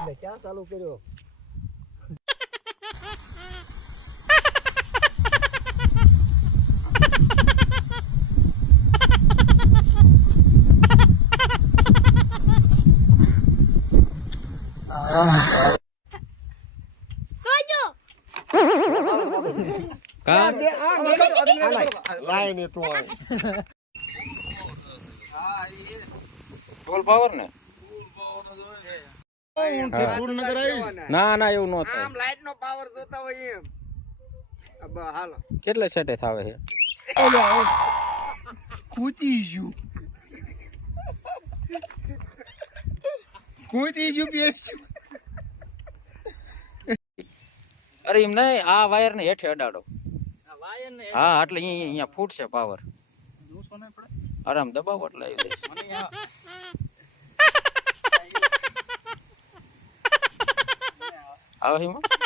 એટલે ક્યાં ચાલુ કર્યો? લાય ને તું ફૂલ પાવર ને ના ના એવું ન થાય આમ લાઈટ નો પાવર જોતા હોય એમ હાલો કેટલે સેટે થાવે છે કૂતી જુ પેશ અરે એમ નહીં આ વાયર ને હેઠે અડાડો હા એટલે અહીંયા ફૂટશે પાવર આરામ દબાવો એટલે આવી જાય આવે એમાં